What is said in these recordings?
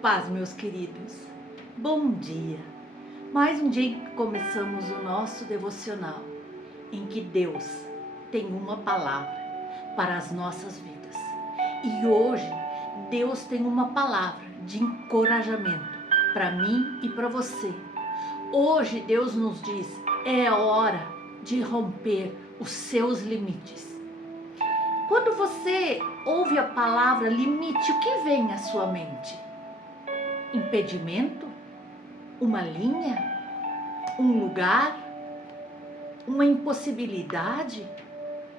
paz, meus queridos. Bom dia. Mais um dia em que começamos o nosso devocional, em que Deus tem uma palavra para as nossas vidas. E hoje, Deus tem uma palavra de encorajamento para mim e para você. Hoje, Deus nos diz, é hora de romper os seus limites. Quando você ouve a palavra limite, o que vem à sua mente? Impedimento? Uma linha? Um lugar? Uma impossibilidade?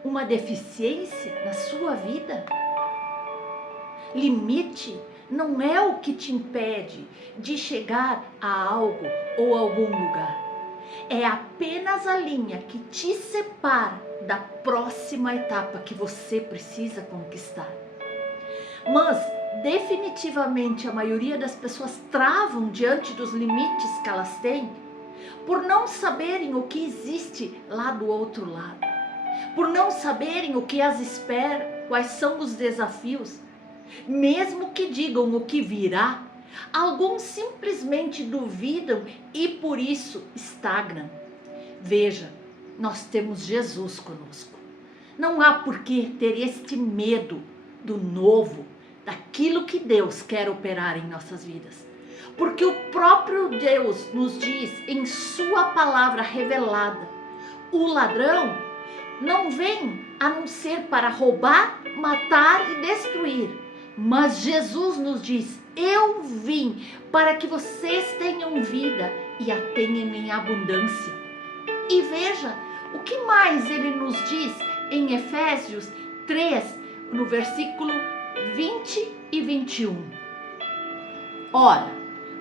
Uma deficiência na sua vida? Limite não é o que te impede de chegar a algo ou algum lugar. É apenas a linha que te separa da próxima etapa que você precisa conquistar. Mas, definitivamente, a maioria das pessoas travam diante dos limites que elas têm por não saberem o que existe lá do outro lado, por não saberem o que as espera, quais são os desafios. Mesmo que digam o que virá, alguns simplesmente duvidam e por isso estagnam. Veja, nós temos Jesus conosco. Não há por que ter este medo do novo, daquilo que Deus quer operar em nossas vidas. Porque o próprio Deus nos diz em sua palavra revelada, o ladrão não vem a não ser para roubar, matar e destruir. Mas Jesus nos diz, eu vim para que vocês tenham vida e a tenham em abundância. E veja, o que mais ele nos diz em Efésios 3, no versículo 20 e 21. Ora,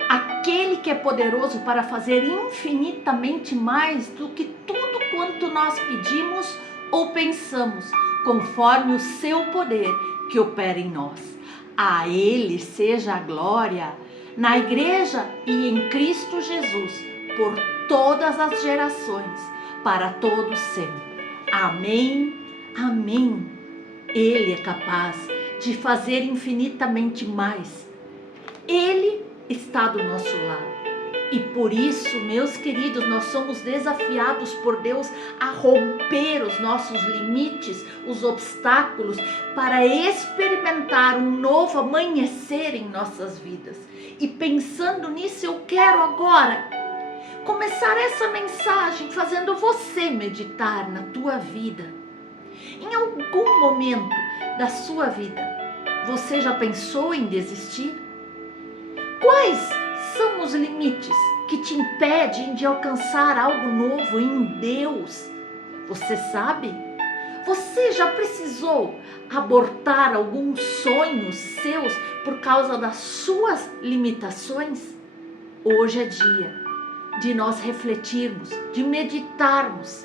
aquele que é poderoso para fazer infinitamente mais do que tudo quanto nós pedimos ou pensamos, conforme o seu poder que opera em nós. A ele seja a glória na igreja e em Cristo Jesus, por todas as gerações, para todos sempre. Amém, amém. Ele é capaz de fazer infinitamente mais. Ele está do nosso lado. E por isso, meus queridos, nós somos desafiados por Deus a romper os nossos limites, os obstáculos, para experimentar um novo amanhecer em nossas vidas. E pensando nisso, eu quero agora começar essa mensagem fazendo você meditar na tua vida. Em algum momento da sua vida, você já pensou em desistir? Quais são os limites que te impedem de alcançar algo novo em Deus? Você sabe? Você já precisou abortar alguns sonhos seus por causa das suas limitações? Hoje é dia de nós refletirmos, de meditarmos.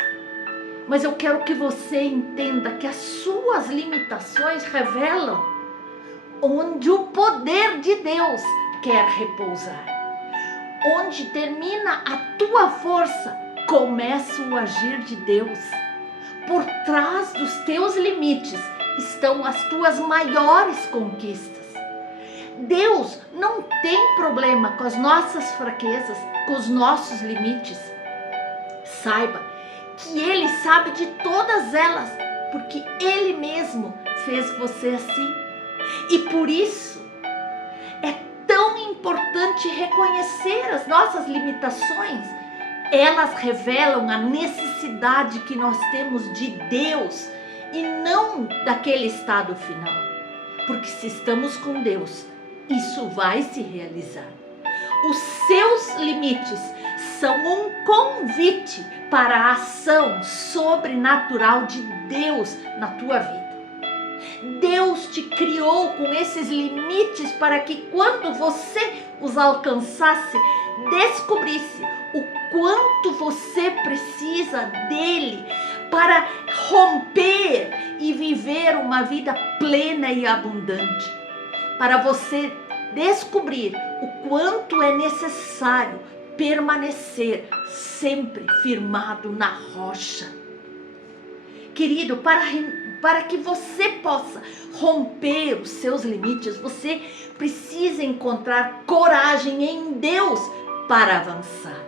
Mas eu quero que você entenda que as suas limitações revelam onde o poder de Deus quer repousar. Onde termina a tua força, começa o agir de Deus. Por trás dos teus limites estão as tuas maiores conquistas. Deus não tem problema com as nossas fraquezas, com os nossos limites. Saiba que Ele sabe de todas elas, porque Ele mesmo fez você assim. E por isso é tão importante reconhecer as nossas limitações. Elas revelam a necessidade que nós temos de Deus e não daquele estado final. Porque se estamos com Deus, isso vai se realizar. Os seus limites são um convite para a ação sobrenatural de Deus na tua vida. Deus te criou com esses limites para que quando você os alcançasse, descobrisse o quanto você precisa dele para romper e viver uma vida plena e abundante. Para você descobrir o quanto é necessário permanecer sempre firmado na rocha. Querido, para para que você possa romper os seus limites, você precisa encontrar coragem em Deus para avançar.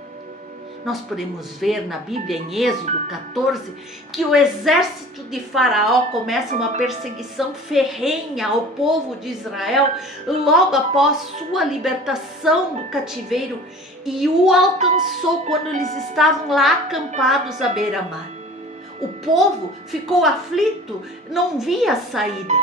Nós podemos ver na Bíblia, em Êxodo 14, que o exército de Faraó começa uma perseguição ferrenha ao povo de Israel logo após sua libertação do cativeiro, e o alcançou quando eles estavam lá acampados à beira-mar. O povo ficou aflito, não via saída.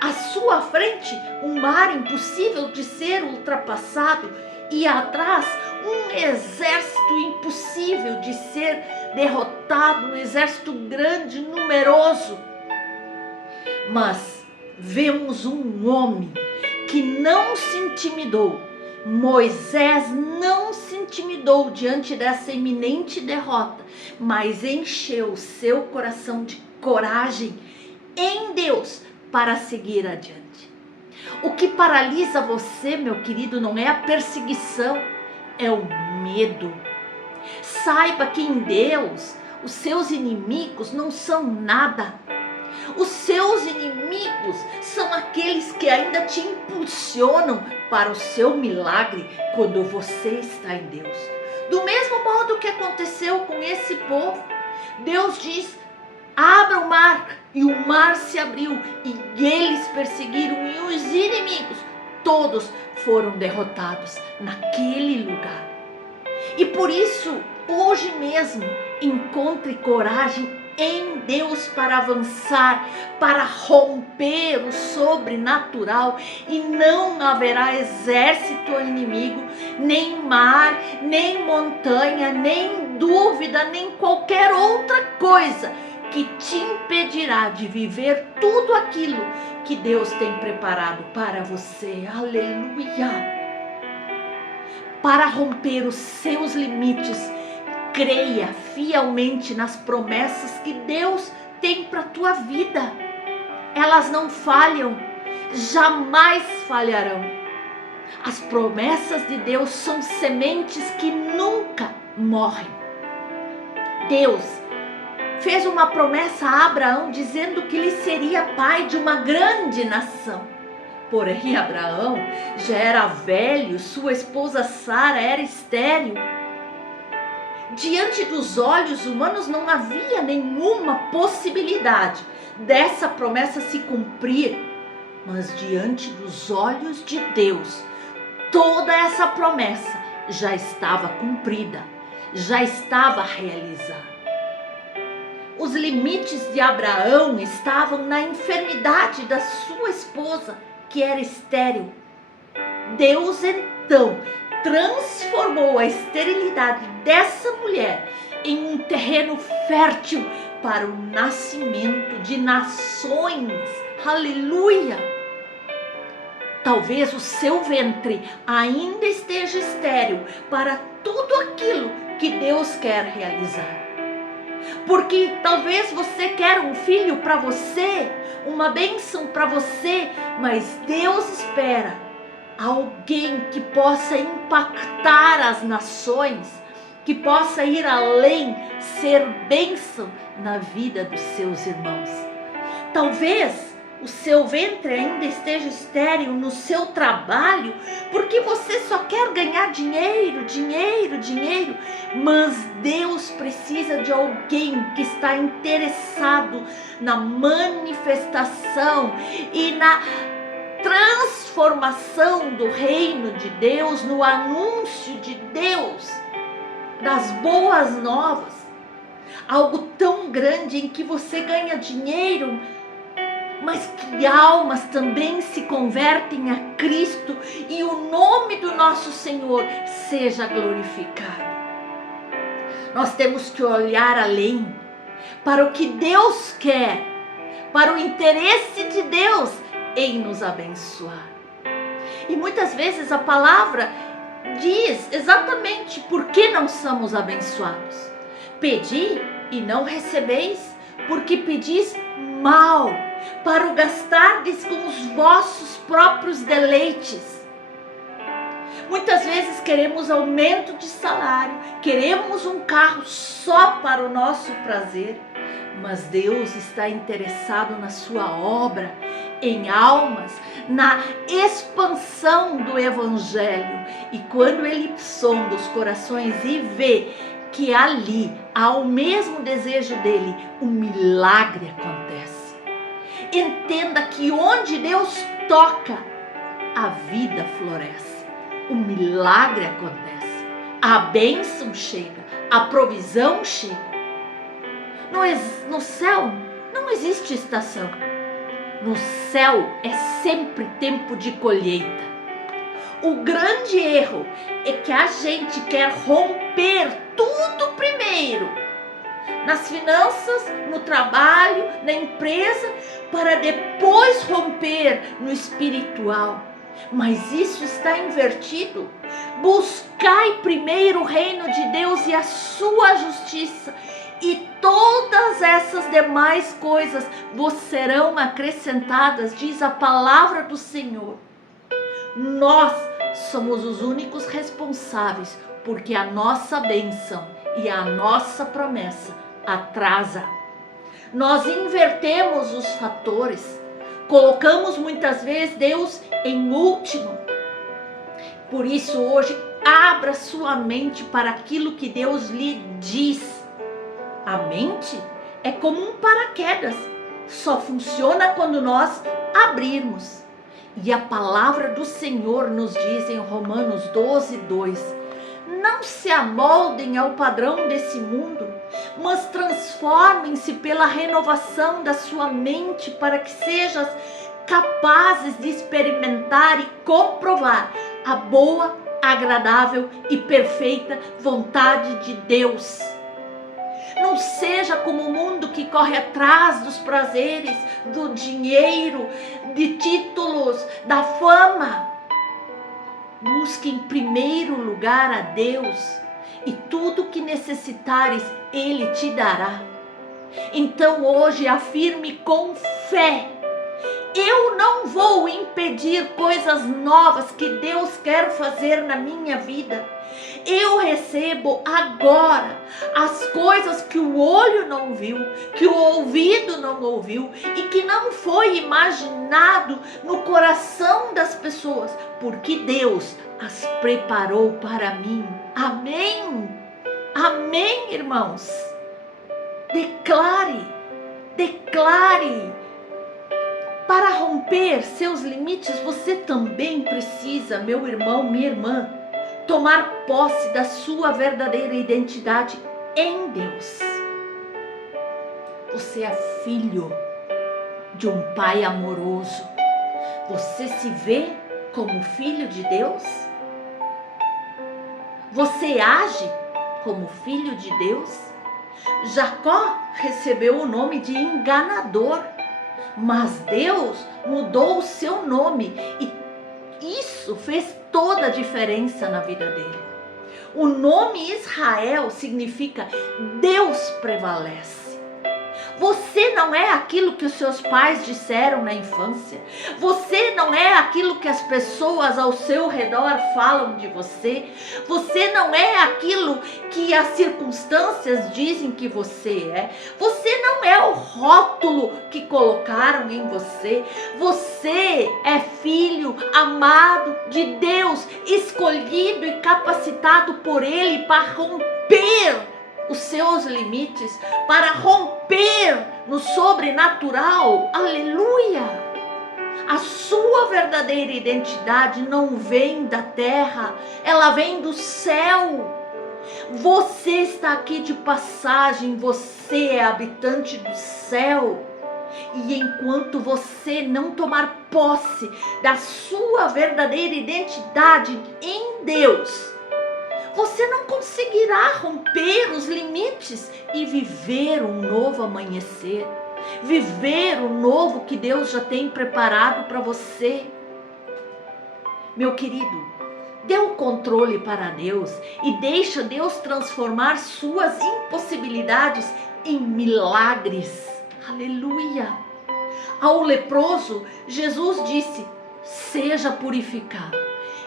À sua frente, um mar impossível de ser ultrapassado, e atrás um exército impossível de ser derrotado, um exército grande, numeroso. Mas vemos um homem que não se intimidou. Moisés não se intimidou diante dessa iminente derrota, mas encheu seu coração de coragem em Deus para seguir adiante. O que paralisa você, meu querido, não é a perseguição, é o medo. Saiba que em Deus os seus inimigos não são nada. Os seus inimigos são aqueles que ainda te impulsionam para o seu milagre quando você está em Deus. Do mesmo modo que aconteceu com esse povo, Deus diz: abra o mar, e o mar se abriu, e eles perseguiram, e os inimigos todos foram derrotados naquele lugar. E por isso, hoje mesmo, encontre coragem em Deus para avançar, para romper o sobrenatural, e não haverá exército inimigo, nem mar, nem montanha, nem dúvida, nem qualquer outra coisa que te impedirá de viver tudo aquilo que Deus tem preparado para você. Aleluia! Para romper os seus limites, creia fielmente nas promessas que Deus tem para a tua vida. Elas não falham, jamais falharão. As promessas de Deus são sementes que nunca morrem. Deus fez uma promessa a Abraão dizendo que ele seria pai de uma grande nação. Porém, Abraão já era velho, sua esposa Sara era estéril. Diante dos olhos humanos não havia nenhuma possibilidade dessa promessa se cumprir, mas diante dos olhos de Deus, toda essa promessa já estava cumprida, já estava realizada. Os limites de Abraão estavam na enfermidade da sua esposa, que era estéril. Deus então transformou a esterilidade dessa mulher em um terreno fértil para o nascimento de nações. Aleluia! Talvez o seu ventre ainda esteja estéril para tudo aquilo que Deus quer realizar. Porque talvez você quer um filho para você, uma bênção para você, mas Deus espera alguém que possa impactar as nações, que possa ir além, ser bênção na vida dos seus irmãos. Talvez o seu ventre ainda esteja estéril no seu trabalho, porque você só quer ganhar dinheiro, mas Deus precisa de alguém que está interessado na manifestação e na transformação do reino de Deus, no anúncio de Deus, das boas novas, algo tão grande em que você ganha dinheiro, mas que almas também se convertem a Cristo e o nome do nosso Senhor seja glorificado. Nós temos que olhar além, para o que Deus quer, para o interesse de Deus em nos abençoar. E muitas vezes a palavra diz exatamente por que não somos abençoados. Pedi e não recebeis, porque pedis mal, para o gastardes com os vossos próprios deleites. Muitas vezes queremos aumento de salário, queremos um carro só para o nosso prazer, mas Deus está interessado na sua obra, em almas, na expansão do Evangelho. E quando Ele sonda os corações e vê que ali há o mesmo desejo dele, o milagre acontece. Entenda que onde Deus toca, a vida floresce, o milagre acontece, a bênção chega, a provisão chega. No céu não existe estação. No céu é sempre tempo de colheita. O grande erro é que a gente quer romper tudo primeiro. Nas finanças, no trabalho, na empresa, para depois romper no espiritual. Mas isso está invertido. Buscai primeiro o reino de Deus e a sua justiça, e todas essas demais coisas vos serão acrescentadas, diz a palavra do Senhor. Nós somos os únicos responsáveis, porque a nossa bênção e a nossa promessa atrasa. Nós invertemos os fatores, colocamos muitas vezes Deus em último. Por isso hoje, abra sua mente para aquilo que Deus lhe diz. A mente é como um paraquedas, só funciona quando nós abrirmos. E a palavra do Senhor nos diz em Romanos 12:2: não se amoldem ao padrão desse mundo, mas transformem-se pela renovação da sua mente, para que sejas capazes de experimentar e comprovar a boa, agradável e perfeita vontade de Deus. Não seja como o mundo que corre atrás dos prazeres, do dinheiro, de títulos, da fama. Busque em primeiro lugar a Deus, e tudo que necessitares Ele te dará. Então hoje afirme com fé: eu não vou impedir coisas novas que Deus quer fazer na minha vida. Eu recebo agora as coisas que o olho não viu, que o ouvido não ouviu e que não foi imaginado no coração das pessoas, porque Deus as preparou para mim. Amém? Amém, irmãos? Declare. Para romper seus limites, você também precisa, meu irmão, minha irmã, tomar posse da sua verdadeira identidade em Deus. Você é filho de um Pai amoroso. Você se vê como filho de Deus? Você age como filho de Deus? Jacó recebeu o nome de enganador, mas Deus mudou o seu nome e isso fez toda a diferença na vida dele. O nome Israel significa Deus prevalece. Você não é aquilo que os seus pais disseram na infância. Você não é aquilo que as pessoas ao seu redor falam de você. Você não é aquilo que as circunstâncias dizem que você é. Você não é o rótulo que colocaram em você. Você é filho amado de Deus, escolhido e capacitado por Ele para romper os seus limites, para romper no sobrenatural. Aleluia! A sua verdadeira identidade não vem da terra, ela vem do céu. Você está aqui de passagem, você é habitante do céu. E enquanto você não tomar posse da sua verdadeira identidade em Deus, você não conseguirá romper os limites e viver um novo amanhecer, viver o novo que Deus já tem preparado para você. Meu querido, dê o controle para Deus e deixa Deus transformar suas impossibilidades em milagres. Aleluia! Ao leproso, Jesus disse: seja purificado.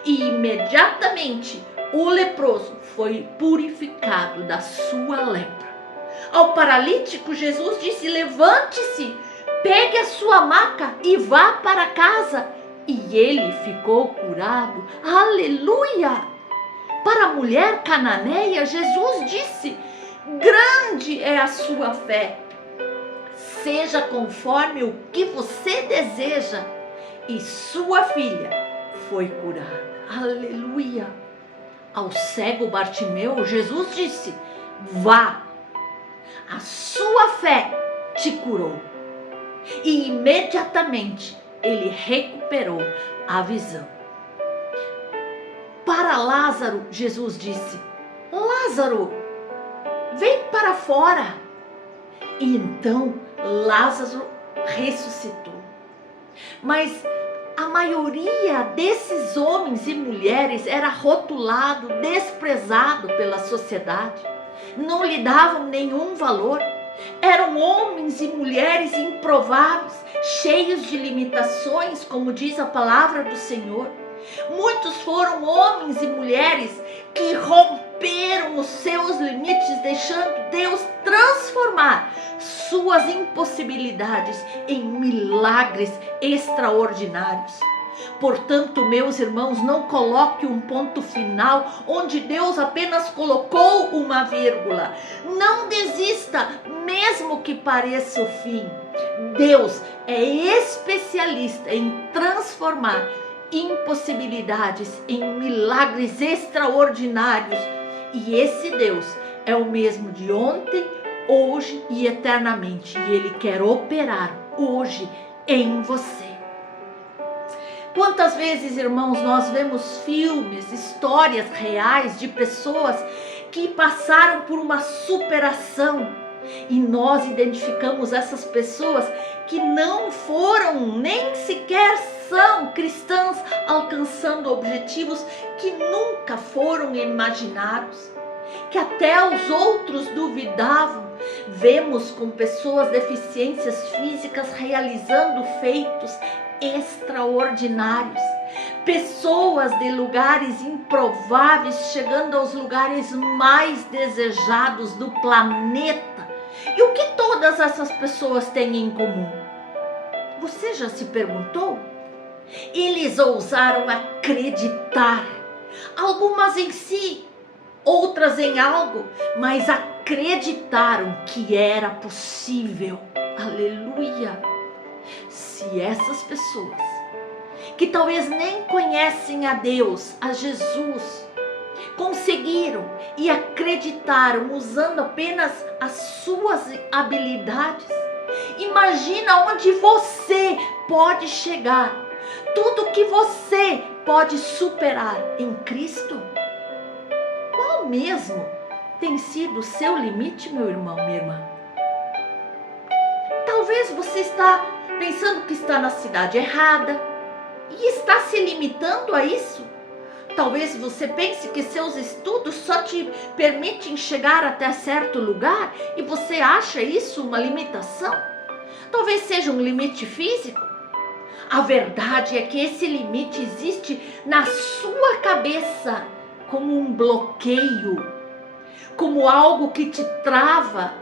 E imediatamente o leproso foi purificado da sua lepra. Ao paralítico, Jesus disse: levante-se, pegue a sua maca e vá para casa. E ele ficou curado. Aleluia! Para a mulher cananeia, Jesus disse: grande é a sua fé. Seja conforme o que você deseja. E sua filha foi curada. Aleluia! Ao cego Bartimeu, Jesus disse: vá, a sua fé te curou. E imediatamente ele recuperou a visão. Para Lázaro, Jesus disse: Lázaro, vem para fora. E então Lázaro ressuscitou. Mas a maioria desses homens e mulheres era rotulado, desprezado pela sociedade. Não lhe davam nenhum valor. Eram homens e mulheres improváveis, cheios de limitações, como diz a palavra do Senhor. Muitos foram homens e mulheres que romperam os seus limites, deixando Deus transformar suas impossibilidades em milagres extraordinários. Portanto, meus irmãos, não coloque um ponto final onde Deus apenas colocou uma vírgula. Não desista, mesmo que pareça o fim. Deus é especialista em transformar impossibilidades em milagres extraordinários. E esse Deus é o mesmo de ontem, hoje e eternamente. E Ele quer operar hoje em você. Quantas vezes, irmãos, nós vemos filmes, histórias reais de pessoas que passaram por uma superação e nós identificamos essas pessoas que não foram, nem sequer são cristãs, alcançando objetivos que nunca foram imaginados, que até os outros duvidavam. Vemos com pessoas deficiências físicas realizando feitos extraordinários, pessoas de lugares improváveis chegando aos lugares mais desejados do planeta. E o que todas essas pessoas têm em comum? Você já se perguntou? Eles ousaram acreditar, algumas em si, outras em algo, mas acreditaram que era possível. Aleluia! Se essas pessoas, que talvez nem conhecem a Deus, a Jesus, conseguiram e acreditaram usando apenas as suas habilidades, imagina onde você pode chegar, tudo que você pode superar em Cristo. Qual mesmo tem sido o seu limite, meu irmão, minha irmã? Talvez você está pensando que está na cidade errada e está se limitando a isso. Talvez você pense que seus estudos só te permitem chegar até certo lugar e você acha isso uma limitação. Talvez seja um limite físico. A verdade é que esse limite existe na sua cabeça como um bloqueio, como algo que te trava,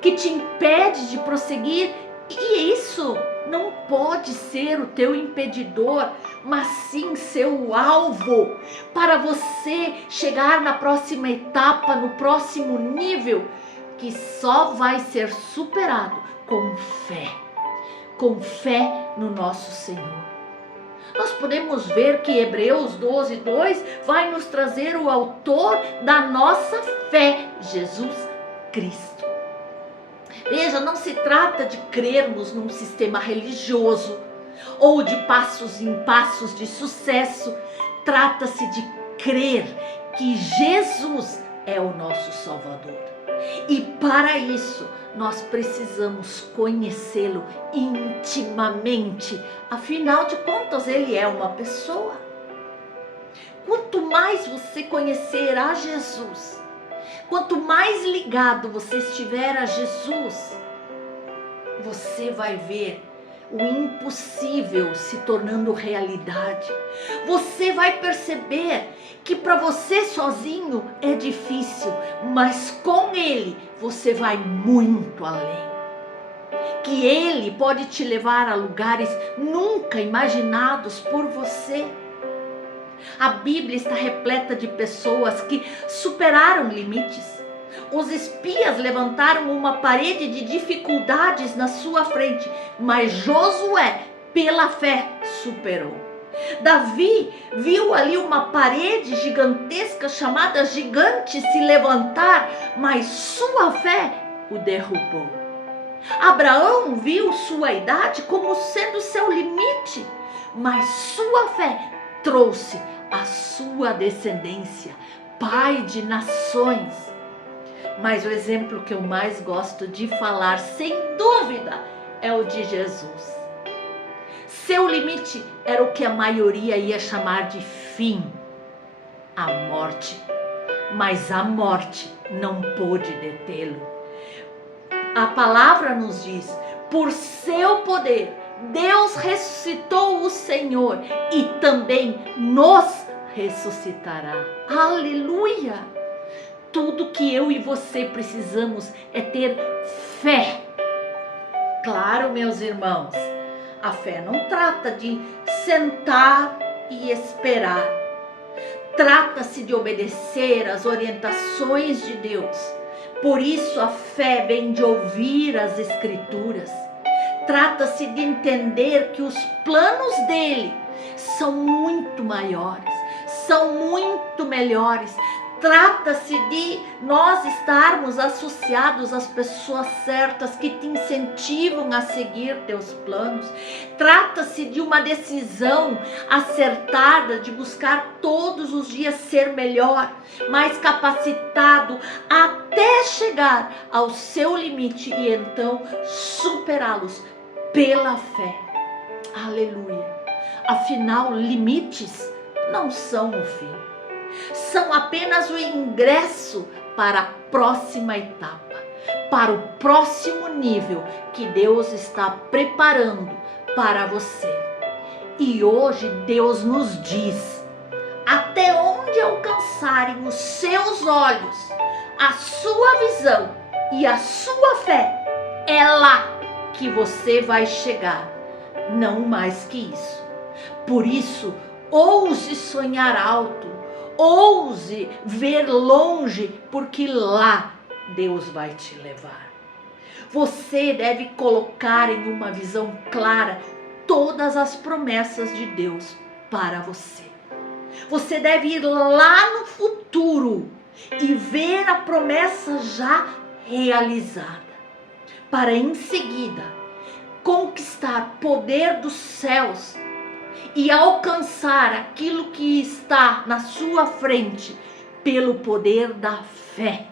que te impede de prosseguir. E isso não pode ser o teu impedidor, mas sim seu alvo para você chegar na próxima etapa, no próximo nível, que só vai ser superado com fé no nosso Senhor. Nós podemos ver que Hebreus 12:2 vai nos trazer o autor da nossa fé, Jesus Cristo. Veja, não se trata de crermos num sistema religioso ou de passos em passos de sucesso. Trata-se de crer que Jesus é o nosso Salvador. E para isso, nós precisamos conhecê-lo intimamente. Afinal de contas, ele é uma pessoa. Quanto mais você conhecer a Jesus, quanto mais ligado você estiver a Jesus, você vai ver o impossível se tornando realidade. Você vai perceber que para você sozinho é difícil, mas com Ele você vai muito além. Que Ele pode te levar a lugares nunca imaginados por você. A Bíblia está repleta de pessoas que superaram limites. Os espias levantaram uma parede de dificuldades na sua frente, mas Josué, pela fé, superou. Davi viu ali uma parede gigantesca chamada gigante se levantar, mas sua fé o derrubou. Abraão viu sua idade como sendo seu limite, mas sua fé trouxe a sua descendência, pai de nações. Mas o exemplo que eu mais gosto de falar, sem dúvida, é o de Jesus. Seu limite era o que a maioria ia chamar de fim, a morte. Mas a morte não pôde detê-lo. A palavra nos diz, por seu poder, Deus ressuscitou o Senhor e também nos ressuscitará. Aleluia! Tudo que eu e você precisamos é ter fé. Claro, meus irmãos, a fé não trata de sentar e esperar. Trata-se de obedecer às orientações de Deus. Por isso a fé vem de ouvir as Escrituras. Trata-se de entender que os planos dele são muito maiores, são muito melhores. Trata-se de nós estarmos associados às pessoas certas que te incentivam a seguir teus planos. Trata-se de uma decisão acertada de buscar todos os dias ser melhor, mais capacitado até chegar ao seu limite e então superá-los pela fé. Aleluia! Afinal, limites não são o fim. São apenas o ingresso para a próxima etapa, para o próximo nível que Deus está preparando para você. E hoje Deus nos diz, até onde alcançarem os seus olhos, a sua visão e a sua fé, é lá que você vai chegar, não mais que isso. Por isso, ouse sonhar alto, ouse ver longe, porque lá Deus vai te levar. Você deve colocar em uma visão clara todas as promessas de Deus para você. Você deve ir lá no futuro e ver a promessa já realizada, para em seguida conquistar poder dos céus e alcançar aquilo que está na sua frente pelo poder da fé.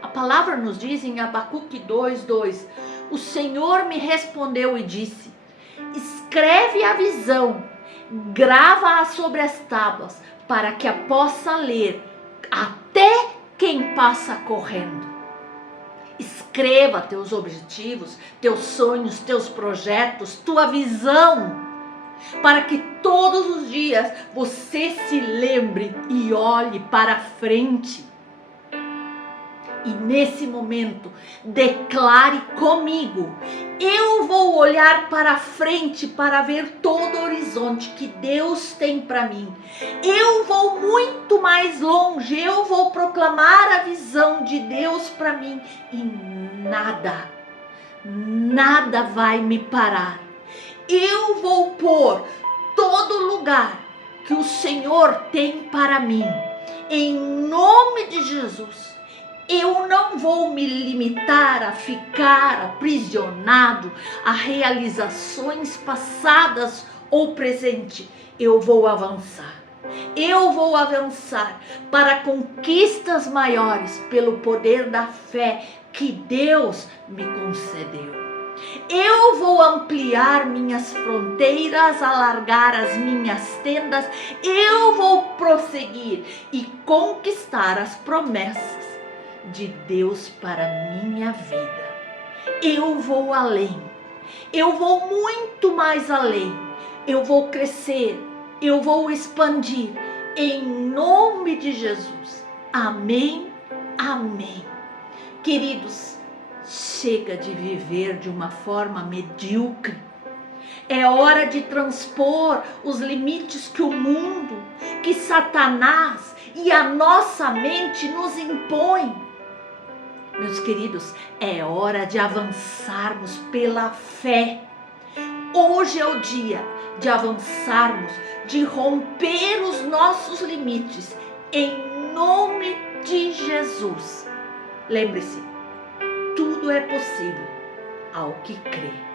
A palavra nos diz em Abacuque 2:2, o Senhor me respondeu e disse, escreve a visão, grava-a sobre as tábuas, para que a possa ler até quem passa correndo. Escreva teus objetivos, teus sonhos, teus projetos, tua visão, para que todos os dias você se lembre e olhe para frente. E nesse momento, declare comigo, eu vou olhar para frente para ver todo o horizonte que Deus tem para mim. Eu vou muito mais longe, eu vou proclamar a visão de Deus para mim e nada vai me parar. Eu vou pôr todo lugar que o Senhor tem para mim. Em nome de Jesus, eu não vou me limitar a ficar aprisionado a realizações passadas ou presente. Eu vou avançar. Eu vou avançar para conquistas maiores pelo poder da fé que Deus me concedeu. Eu vou ampliar minhas fronteiras, alargar as minhas tendas. Eu vou prosseguir e conquistar as promessas de Deus para minha vida. Eu vou além. Eu vou muito mais além. Eu vou crescer. Eu vou expandir. Em nome de Jesus. Amém. Amém. Queridos, chega de viver de uma forma medíocre. É hora de transpor os limites que o mundo, que Satanás e a nossa mente nos impõem. Meus queridos, é hora de avançarmos pela fé. Hoje é o dia de avançarmos, de romper os nossos limites, em nome de Jesus. Lembre-se, tudo é possível ao que crê.